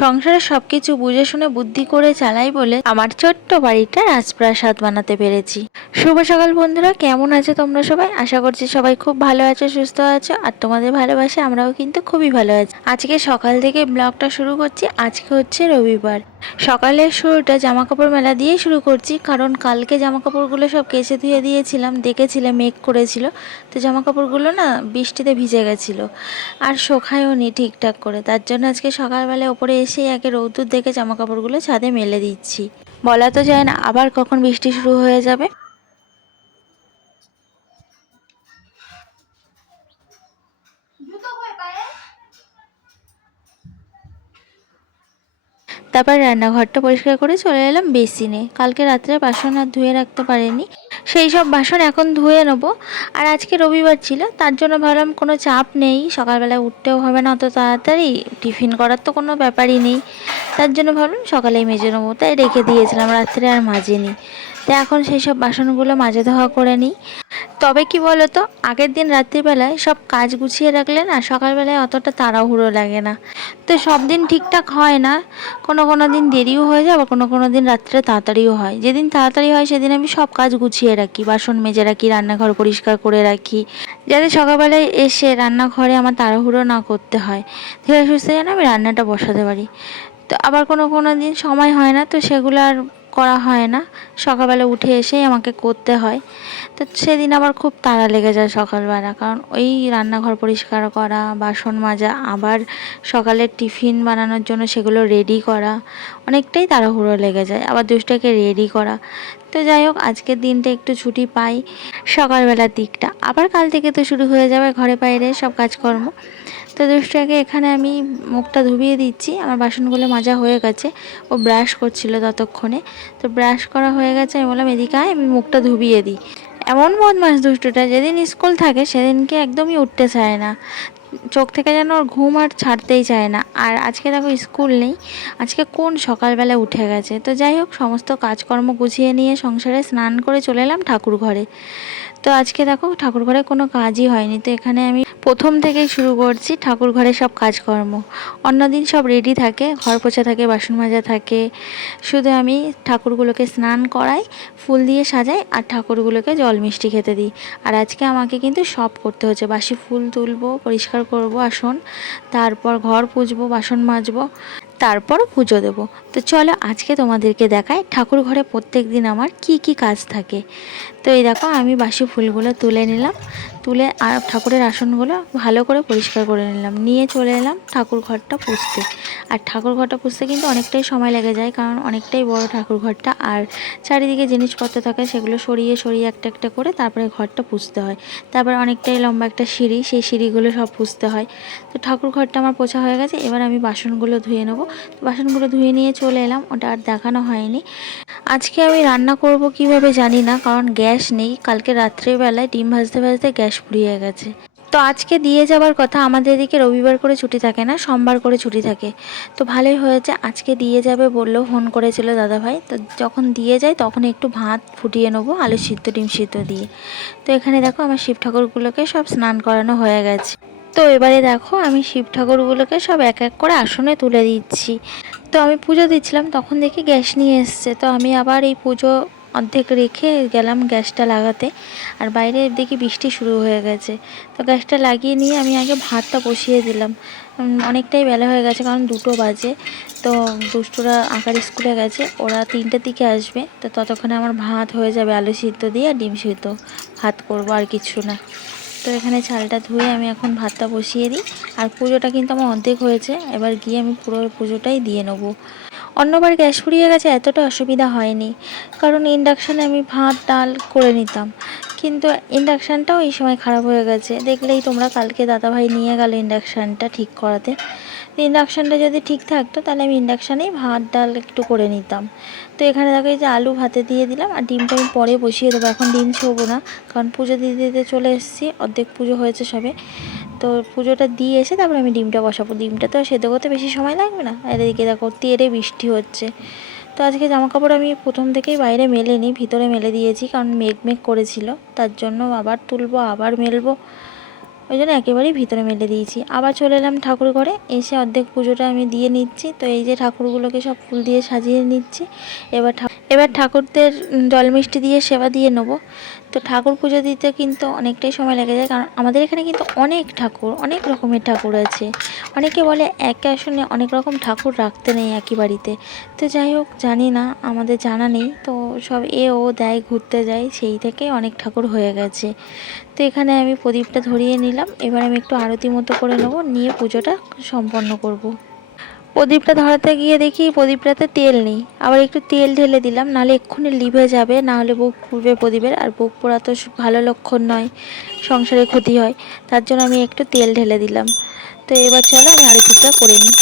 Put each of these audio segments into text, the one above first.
সংসারে সবকিছু বুঝে শুনে বুদ্ধি করে চালাই বলে আমার ছোট্ট বাড়িটা রাজপ্রাসাদ বানাতে পেরেছি। শুভ সকাল বন্ধুরা, কেমন আছো তোমরা সবাই? আশা করছি সবাই খুব ভালো আছো, সুস্থ আছো, আর তোমাদের ভালোবাসে আমরাও কিন্তু খুবই ভালো আছি। আজকে সকাল থেকে ব্লগটা শুরু করছি। আজকে হচ্ছে রবিবার। সকালের শুরুটা জামা কাপড় মেলা দিয়ে শুরু করছি, কারণ কালকে জামা কাপড়গুলো সব কেচে ধুয়ে দিয়েছিলাম। দেখেছিলে মেঘ করেছিল, তো জামা কাপড়গুলো না বৃষ্টিতে ভিজে গেছিলো আর শোকায়ও নি ঠিকঠাক করে। তার জন্য আজকে সকালবেলায় ওপরে এসেই আগে রৌদ্র দেখে জামা কাপড়গুলো ছাদে মেলে দিচ্ছি। বলা তো যায় না আবার কখন বৃষ্টি শুরু হয়ে যাবে। তারপর রান্নাঘরটা পরিষ্কার করে চলে এলাম বেসিনে। কালকে রাত্রে বাসন আর ধুয়ে রাখতে পারিনি, সেই সব বাসন এখন ধুয়ে নেবো। আর আজকে রবিবার ছিল, তার জন্য ভাবলাম কোনো চাপ নেই, সকালবেলায় উঠতেও হবে না অত তাড়াতাড়ি, টিফিন করার তো কোনো ব্যাপারই নেই। তার জন্য ভাবলাম সকালেই মেজে নেবো, তাই রেখে দিয়েছিলাম, রাত্রে আর মাজিনি। তো এখন সেই সব বাসনগুলো মাজা ধোয়া করে নিই। তবে কি বলো তো, আগের দিন রাত্রিবেলায় সব কাজ গুছিয়ে রাখলে না সকালবেলায় অতটা তাড়াহুড়ো লাগে না। তো সব দিন ঠিকঠাক হয় না, কোনো কোনো দিন দেরিও হয়ে যায়, আবার কোনো কোনো দিন রাত্রে তাড়াতাড়িও হয়। যেদিন তাড়াতাড়ি হয় সেদিন আমি সব কাজ গুছিয়ে রাখি, বাসন মেজে রাখি, রান্নাঘর পরিষ্কার করে রাখি, যাতে সকালবেলায় এসে রান্নাঘরে আমার তাড়াহুড়ো না করতে হয়, ধীরে সুস্থে যেন আমি রান্নাটা বসাতে পারি। তো আবার কোনো কোনো দিন সময় হয় না, তো সেগুলো আর করা হয় না, সকালবেলা উঠে এসেই আমাকে করতে হয়। তো সেদিন আবার খুব তাড়া লেগে যায় সকালবেলা, কারণ ওই রান্নাঘর পরিষ্কার করা, বাসন মাজা, আবার সকালের টিফিন বানানোর জন্য সেগুলো রেডি করা, অনেকটাই তাড়াহুড়ো লেগে যায়, আবার দুষ্টাকে রেডি করা। তো যাই হোক, আজকের দিনটা একটু ছুটি পাই সকালবেলার দিকটা। আবার কাল থেকে তো শুরু হয়ে যাবে ঘরে বাইরে সব কাজকর্ম। তো দুষ্টাকে এখানে আমি মুখটা ধুবিয়ে দিচ্ছি, আমার বাসনগুলো মাজা হয়ে গেছে, ও ব্রাশ করছিল ততক্ষণে। তো ব্রাশ করা হয়ে গেছে, আমি বললাম এদিকে আয়, আমি মুখটা ধুবিয়ে দিই। এমন বদমাস দুষ্টুটা, যেদিন স্কুল থাকে সেদিনকে একদমই উঠতে চায় না, চোখ থেকে যেন ওর ঘুম আর ছাড়তেই চায় না। আর আজকে দেখো স্কুল নেই, আজকে কোন সকালবেলা উঠে গেছে। তো যাই হোক, সমস্ত কাজকর্ম গুছিয়ে নিয়ে সংসারে স্নান করে চলে এলাম ঠাকুর ঘরে। তো আজকে দেখো ঠাকুর ঘরে কোনো কাজই হয়নি, তো এখানে আমি প্রথম থেকেই শুরু করছি ঠাকুর ঘরে সব কাজকর্ম। অন্যদিন সব রেডি থাকে, ঘর পোছা থাকে, বাসন মাজা থাকে, শুধু আমি ঠাকুরগুলোকে স্নান করাই, ফুল দিয়ে সাজাই, আর ঠাকুরগুলোকে জল মিষ্টি খেতে দিই। আর আজকে আমাকে কিন্তু সব করতে হচ্ছে, বাসি ফুল তুলবো, পরিষ্কার করবো আসন, তারপর ঘর পুছবো, বাসন মাজবো, তারপর পুজো দেবো। তো চলো আজকে তোমাদেরকে দেখাই ঠাকুর ঘরে প্রত্যেক দিন আমার কি কি কাজ থাকে। তো এই দেখো, আমি বাসি ফুলগুলো তুলে নিলাম, তুলে আর ঠাকুরের আসনগুলো ভালো করে পরিষ্কার করে নিলাম, নিয়ে চলে এলাম ঠাকুর ঘরটা পুছতে। আর ঠাকুর ঘরটা পুছতে কিন্তু অনেকটাই সময় লেগে যায়, কারণ অনেকটাই বড় ঠাকুর ঘরটা, আর চারিদিকে জিনিসপত্র থাকে, সেগুলো সরিয়ে সরিয়ে একটা একটা করে তারপরে ঘরটা পুছতে হয়। তারপর অনেকটাই লম্বা একটা সিঁড়ি, সেই সিঁড়িগুলো সব পুছতে হয়। তো ঠাকুর ঘরটা আমার পোছা হয়ে গেছে, এবার আমি বাসনগুলো ধুয়ে নেবো। বাসনগুলো ধুয়ে নিয়ে চলে এলাম, ওটা আর দেখানো হয়নি। আজকে আমি রান্না করব কিভাবে জানি না, কারণ গ্যাস নেই। কালকে রাত্রেবেলায় ডিম ভাজতে ভাজতে গ্যাস ফুরিয়ে গেছে। তো আজকে দিয়ে যাবার কথা, আমাদের এদিকে রবিবার করে ছুটি থাকে না, সোমবার করে ছুটি থাকে। তো ভালোই হয়েছে, আজকে দিয়ে যাবে বললো, ফোন করেছিল দাদাভাই। তো যখন দিয়ে যায় তখন একটু ভাত ফুটিয়ে নেবো আলু সিদ্ধ ডিম সিদ্ধ দিয়ে। তো এখানে দেখো আমার শিব ঠাকুরগুলোকে সব স্নান করানো হয়ে গেছে। তো এবারে দেখো আমি শিব ঠাকুরগুলোকে সব এক এক করে আসনে তুলে দিচ্ছি। তো আমি পুজো দিচ্ছিলাম, তখন দেখি গ্যাস নিয়ে এসছে। তো আমি আবার এই পুজো অর্ধেক রেখে গেলাম গ্যাসটা লাগাতে, আর বাইরে দেখি বৃষ্টি শুরু হয়ে গেছে। তো গ্যাসটা লাগিয়ে নিয়ে আমি আগে ভাতটা বসিয়ে দিলাম। অনেকটাই বেলা হয়ে গেছে, কারণ 2টো বাজে। তো দুষ্টুরা আঁকার স্কুলে গেছে, ওরা 3টের দিকে আসবে। তো ততক্ষণে আমার ভাত হয়ে যাবে, আলু সিদ্ধ দিয়ে আর ডিম সিদ্ধ ভাত করবো, আর কিছু না। তো এখানে চালটা ধুয়ে আমি এখন ভাতটা বসিয়ে দিই। আর পুজোটা কিন্তু আমার অর্ধেক হয়েছে, এবার গিয়ে আমি পুরো পুজোটাই দিয়ে নেবো। অন্যবার গ্যাস ফুরিয়ে গেছে এতটা অসুবিধা হয়নি, কারণ ইন্ডাকশানে আমি ভাত ডাল করে নিতাম। কিন্তু ইন্ডাকশানটাও এই সময় খারাপ হয়ে গেছে, দেখলেই তোমরা, কালকে দাদাভাই নিয়ে গেল ইন্ডাকশানটা ঠিক করাতে। তো ইন্ডাকশানটা যদি ঠিক থাকতো তাহলে আমি ইন্ডাকশানেই ভাত ডাল একটু করে নিতাম। তো এখানে দেখো এই যে আলু ভাতে দিয়ে দিলাম, আর ডিমটা আমি পরে বসিয়ে দেবো, এখন ডিম ছোবো না, কারণ পুজো দিতে দিতে চলে এসেছি, অর্ধেক পুজো হয়েছে সবে। তো পুজোটা দিয়ে এসে তারপরে আমি ডিমটা বসাবো, ডিমটা তো সেদ্ধ করতে বেশি সময় লাগবে না। আর এদিকে দেখো তেড়ে বৃষ্টি হচ্ছে। তো আজকে জামাকাপড় আমি প্রথম থেকেই বাইরে মেলে নিই, ভিতরে মেলে দিয়েছি, কারণ মেঘ মেঘ করেছিল, তার জন্য আবার তুলবো আবার মেলবো। ওই জন্য একেবারেই ভিতরে মেলে দিয়েছি। আবার চলে এলাম ঠাকুর ঘরে, এসে অর্ধেক পুজোটা আমি দিয়ে নিচ্ছি। তো এই যে ঠাকুরগুলোকে সব ফুল দিয়ে সাজিয়ে নিচ্ছি। এবার ঠাকুরদের জল মিষ্টি দিয়ে সেবা দিয়ে নেবো। তো ঠাকুর পুজো দিতে কিন্তু অনেকটাই সময় লেগে যায়, কারণ আমাদের এখানে কিন্তু অনেক ঠাকুর, অনেক রকমের ঠাকুর আছে। অনেকে বলে এক আসনে অনেক রকম ঠাকুর রাখতে নেই একই বাড়িতে। তো যাই হোক, জানি না, আমাদের জানা নেই। তো সব ও দেয়, ঘুরতে যায়, সেই থেকে অনেক ঠাকুর হয়ে গেছে। তো এখানে আমি প্রদীপটা ধরিয়ে নিলাম। এবার আমি একটু আরতি মতো করে নেবো, নিয়ে পুজোটা সম্পন্ন করব। প্রদীপটা ধরাতে গিয়ে দেখি প্রদীপটাতে তেল নেই। আবার একটু তেল ঢেলে দিলাম, নাহলে এক্ষুনি লিভে যাবে, নাহলে বুক পুড়বে প্রদীপের। আর বুক পোড়া তো ভালো লক্ষণ নয়, সংসারে ক্ষতি হয়। তার জন্য আমি একটু তেল ঢেলে দিলাম। তো এবার চলো আমি আরতিটা করে নিই।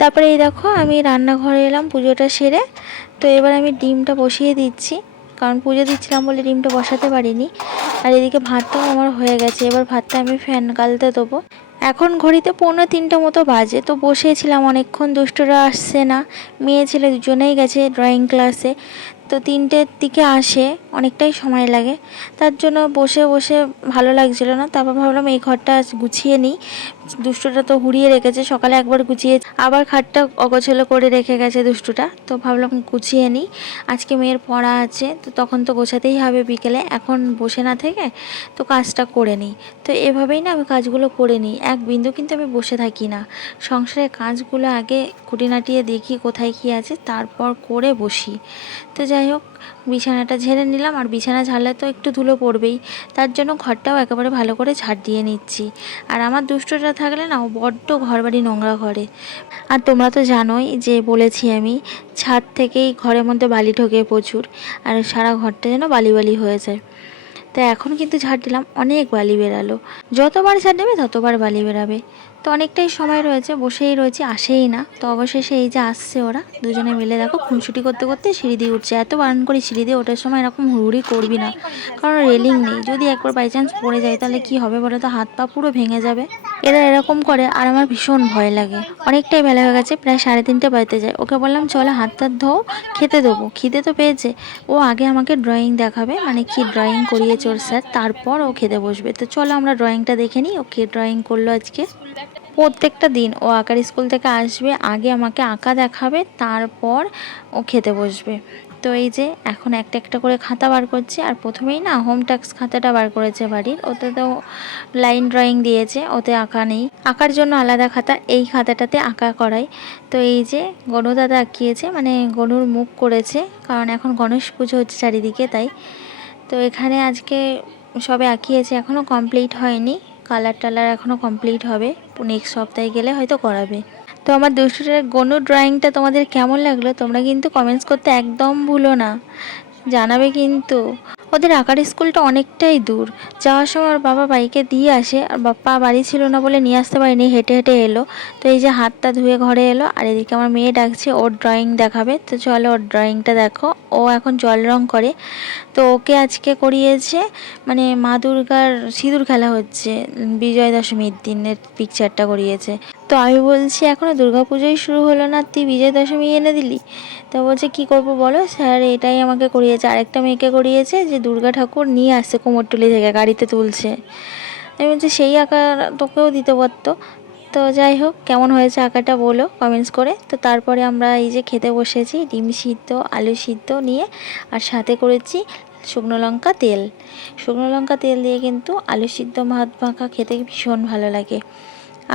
তারপরে এই দেখো, আমি রান্নাঘরে এলাম পুজোটা সেরে। তো এবার আমি ডিমটা বসিয়ে দিচ্ছি, কারণ পুজো দিচ্ছিলাম বলে ডিমটা বসাতে পারিনি। আর এদিকে ভাতটাও আমার হয়ে গেছে। এবার ভাতটা আমি ফ্যান গালতে দেবো। এখন ঘড়িতে 2:45 মতো বাজে। তো বসেছিলাম অনেকক্ষণ, দুষ্টুরা আসছে না। মেয়ে ছেলে দুজনেই গেছে ড্রয়িং ক্লাসে। তো 3টের দিকে আসে, অনেকটাই সময় লাগে। তার জন্য বসে বসে ভালো লাগছিল না। তারপর ভাবলাম এই ঘরটা গুছিয়ে নিই। দুষ্টুটা তো হুড়িয়ে রেখেছে, সকালে একবার গুছিয়ে আবার খাটটা অগোছালো করে রেখে গেছে দুষ্টুটা। তো ভাবলাম গুছিয়ে নিই, আজকে মেয়ের পড়া আছে, তো তখন তো গোছাতেই হবে বিকেলে। এখন বসে না থেকে তো কাজটা করে নিই। তো এভাবেই না আমি কাজগুলো করে নিই, এক বিন্দু কিন্তু আমি বসে থাকি না। সংসারের কাজগুলো আগে খুঁটিনাটিয়ে দেখি কোথায় কী আছে, তারপর করে বসি। তো যাই হোক, বিছানাটা ঝেড়ে নিলাম। আর বিছানা ঝাড়লে তো একটু ধুলো পড়বেই, তার জন্য ঘরটাও একেবারে ভালো করে ঝাড় দিয়ে নিচ্ছি। আর আমার দুষ্টটা থাকলে না, ও বড্ড ঘরবাড়ি নোংরা করে। আর তোমরা তো জানোই যে বলেছি আমি, ছাদ থেকেই ঘরের মধ্যে বালি ঢোকে প্রচুর, আর সারা ঘরটা যেন বালি বালি হয়ে যায়। তো এখন কিন্তু ঝাড় দিলাম, অনেক বালি বেরালো। যতবার ঝাড় দেবে ততবার বালি বেরাবে। তো অনেকটাই সময় রয়েছে, বসেই রয়েছে, আসেই না। তো অবশেষে এই যে আসছে ওরা দুজনে মিলে, দেখো খুনসুটি করতে করতে সিঁড়ি দিয়ে উঠছে। এত বারণ করি সিঁড়ি দিয়ে ওঠার সময় এরকম হুড়ুড়ি করবি না, কারণ রেলিং নেই। যদি একবার বাই চান্স পড়ে যায় তাহলে কি হবে বলে তো, হাত পা পুরো ভেঙে যাবে। এরা এরকম করে, আর আমার ভীষণ ভয় লাগে। অনেকটাই বেলা হয়ে গেছে, প্রায় 3:30 বাজতে যায়। ওকে বললাম চলো হাত টাত ধোও, খেতে দেবো। খিদে তো পেয়েছে। ও আগে আমাকে ড্রয়িং দেখাবে, মানে কি ড্রয়িং করিয়েছে ওর স্যার, তারপর ও খেতে বসবে। তো চলো আমরা ড্রয়িংটা দেখে নিই ও কি ড্রয়িং করলো আজকে। প্রত্যেকটা দিন ও আঁকার স্কুল থেকে আসবে, আগে আমাকে আঁকা দেখাবে, তারপর ও খেতে বসবে। তো এই যে এখন একটা একটা করে খাতা বার করছে। আর প্রথমেই না হোম টাস্ক খাতাটা বার করেছে বাড়ির, ওতে তো লাইন ড্রয়িং দিয়েছে, ওতে আঁকা নেই। আঁকার জন্য আলাদা খাতা, এই খাতাটাতে আঁকা করাই। তো এই যে গনু দাদা আঁকিয়েছে, মানে গনুর মুখ করেছে, কারণ এখন গণেশ পুজো হচ্ছে চারিদিকে, তাই। তো এখানে আজকে সবে আঁকিয়েছে, এখনও কমপ্লিট হয়নি। কালার টালার এখনও কমপ্লিট হবে, নেক্সট সপ্তাহে গেলে হয়তো করাবে। তো আমার দুষ্টুটার গনু ড্রয়িংটা তোমাদের কেমন লাগলো তোমরা কিন্তু কমেন্টস করতে একদম ভুলো না, জানাবে কিন্তু। ওদের আঁকার স্কুলটা অনেকটাই দূর। যাওয়ার সময় ওর বাবা বাইকে দিয়ে আসে, আর বাপ্পা বাড়ি ছিল না বলে নিয়ে আসতে পারিনি, হেঁটে হেঁটে এলো। তো এই যে হাতটা ধুয়ে ঘরে এলো, আর এদিকে আমার মেয়ে ডাকছে ওর ড্রয়িং দেখাবে। তো চলো ওর ড্রয়িংটা দেখো। ও এখন জল রং করে। তো ওকে আজকে করিয়েছে, মানে মা দুর্গার সিঁদুর খেলা হচ্ছে, বিজয়া দশমীর দিনের পিকচারটা করিয়েছে। তো আমি বলছি এখনও দুর্গাপুজোই শুরু হলো না, তুই বিজয়া দশমী এনে দিলি? তো বলছে কি করব বলো স্যার, এটাই আমাকে করিয়েছে। আরেকটা মেয়েকে করিয়েছে যে দুর্গা ঠাকুর নিয়ে আসছে কুমোরটুলি থেকে, গাড়িতে তুলছে। আমি বলছি সেই আঁকা তোকেও দিতে পারতো। তো যাই হোক, কেমন হয়েছে আঁকাটা বলো কমেন্টস করে। তো তারপরে আমরা এই যে খেতে বসেছি, ডিম সিদ্ধ আলু সিদ্ধ নিয়ে, আর সাথে করেছি শুকনো লঙ্কা তেল। শুকনো লঙ্কা তেল দিয়ে কিন্তু আলু সিদ্ধ ভাত মাখা খেতে ভীষণ ভালো লাগে।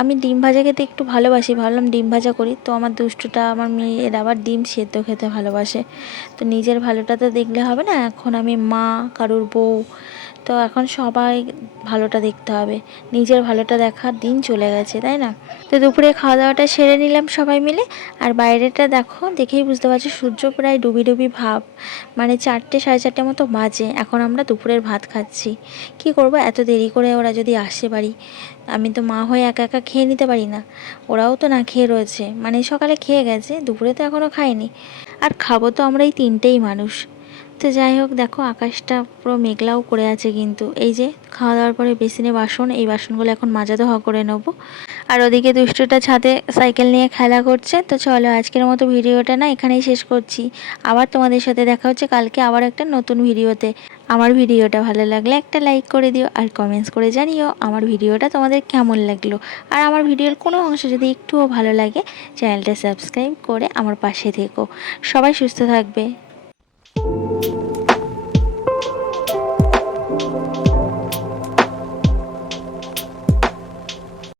আমি ডিম ভাজা খেতে একটু ভালোবাসি, ভাবলাম ডিম ভাজা করি। তো আমার দুষ্টুটা, আমার মেয়ের আবার ডিম সেদ্ধ খেতে ভালোবাসে। তো নিজের ভালোটা তো দেখলে হবে না, এখন আমি মা, কারুর বউ, তো এখন সবাই ভালোটা দেখতে হবে, নিজের ভালোটা দেখার দিন চলে গেছে, তাই না? তো দুপুরে খাওয়া দাওয়াটা সেরে নিলাম সবাই মিলে। আর বাইরেটা দেখো, দেখেই বুঝতে পারছি সূর্য প্রায় ডুবি ডুবি ভাব, মানে 4টে 4:30 মতো বাজে, এখন আমরা দুপুরের ভাত খাচ্ছি। কি করব, এত দেরি করে ওরা যদি আসে বাড়ি, আমি তো মা হয়ে একা একা খেয়ে নিতে পারি না। ওরাও তো না খেয়ে রয়েছে, মানে সকালে খেয়ে গেছে, দুপুরে তো এখনও খায়নি। আর খাবো তো আমরা এই 3টেই মানুষ। তো যাই হোক, দেখো আকাশটা পুরো মেঘলাও করে আছে, কিন্তু এই যে খাওয়া দাওয়ার পরে বেসিনে বাসন, এই বাসনগুলো এখন মাজা ধোয়া করে নেবো। আর ওদিকে দুষ্টুটা ছাদে সাইকেল নিয়ে খেলা করছে। তো চলো আজকের মতো ভিডিওটা না এখানেই শেষ করছি। আবার তোমাদের সাথে দেখা হচ্ছে কালকে আবার একটা নতুন ভিডিওতে। আমার ভিডিওটা ভালো লাগলে একটা লাইক করে দিও, আর কমেন্টস করে জানিও আমার ভিডিওটা তোমাদের কেমন লাগলো। আর আমার ভিডিওর কোনো অংশ যদি একটুও ভালো লাগে, চ্যানেলটা সাবস্ক্রাইব করে আমার পাশে থেকো। সবাই সুস্থ থাকবে।